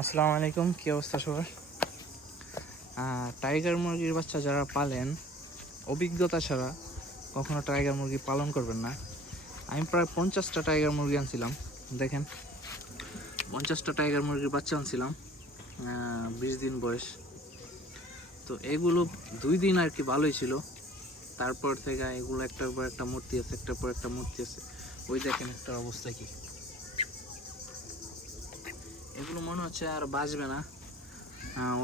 আসসালামু আলাইকুম, কী অবস্থা সবার? টাইগার মুরগির বাচ্চা যারা পালেন, অভিজ্ঞতা ছাড়া কখনো টাইগার মুরগি পালন করবেন না। আমি প্রায় 50টা টাইগার মুরগি আনছিলাম। দেখেন, 50টা টাইগার মুরগির বাচ্চা আনছিলাম, 20 দিন বয়স। তো এগুলো 2 দিন আর কি ভালোই ছিল। তারপর থেকে এগুলো একটার পর একটা মূর্তি আছে, একটার পর একটা মূর্তি আছে। ওই দেখেন একটা অবস্থা কি, এগুলো মনে হচ্ছে আর বাঁচবে না।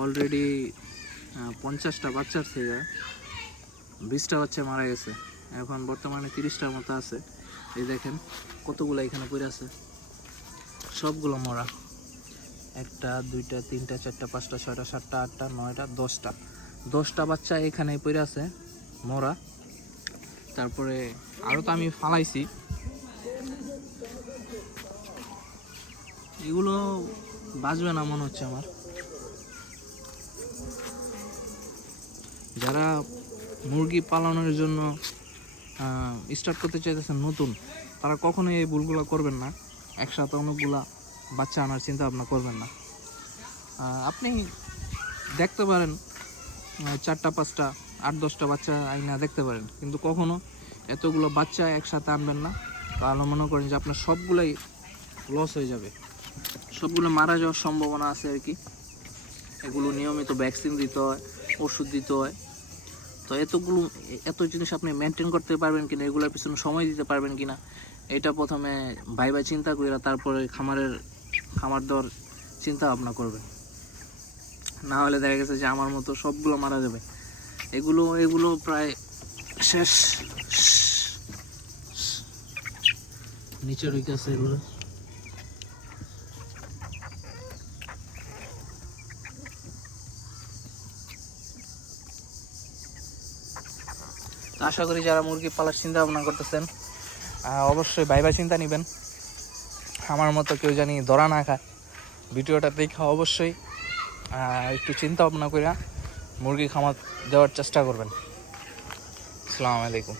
অলরেডি 50টা বাচ্চার থেকে 20টা বাচ্চা মারা গেছে। এখন বর্তমানে 30টার মতো আছে। এই দেখেন কতগুলো এখানে পড়ে আছে, সবগুলো মরা। 1টা 2টা 3টা 4টা 5টা 6টা 7টা 8টা 9টা 10টা বাচ্চা এখানে পড়ে আছে মরা। তারপরে আরও তো আমি ফালাইছি, এগুলো বাঁচবে না মনে হচ্ছে আমার। যারা মুরগি পালনের জন্য স্টার্ট করতে চাইতেছেন নতুন, তারা কখনোই এই ভুলগুলো করবেন না। একসাথে অনেকগুলা বাচ্চা আনার চিন্তা ভাবনা করবেন না। আপনি দেখতে পারেন 4টা 5টা 8-10টা বাচ্চা আইনা দেখতে পারেন, কিন্তু কখনো এতগুলো বাচ্চা একসাথে আনবেন না। তাহলে মনে করেন যে আপনার সবগুলাই লস হয়ে যাবে, সবগুলো মারা যাওয়ার সম্ভাবনা আছে আর কি। এগুলো নিয়মিত ভ্যাকসিন দিতে হয়, ওষুধ দিতে হয়। তো এত জিনিস আপনি মেনটেন করতে পারবেন কিনা, এগুলোর পিছনে সময় দিতে পারবেন কিনা, এটা প্রথমে ভাইবা চিন্তা করে তারপরে খামার দেওয়ার চিন্তা ভাবনা করবেন। না হলে দেখা গেছে যে আমার মতো সবগুলো মারা যাবে। এগুলো প্রায় শেষ, নিচে রেখে আছে এগুলো। আশা করি যারা মুরগি পালার চিন্তা ভাবনা করতেছেন অবশ্যই ভাইবা চিন্তা নেবেন, আমার মতো কেউ জানি ধরা না খায়। ভিডিওটা দেখা অবশ্যই একটু চিন্তা ভাবনা করে মুরগি খামার দেওয়ার চেষ্টা করবেন। আসসালামু আলাইকুম।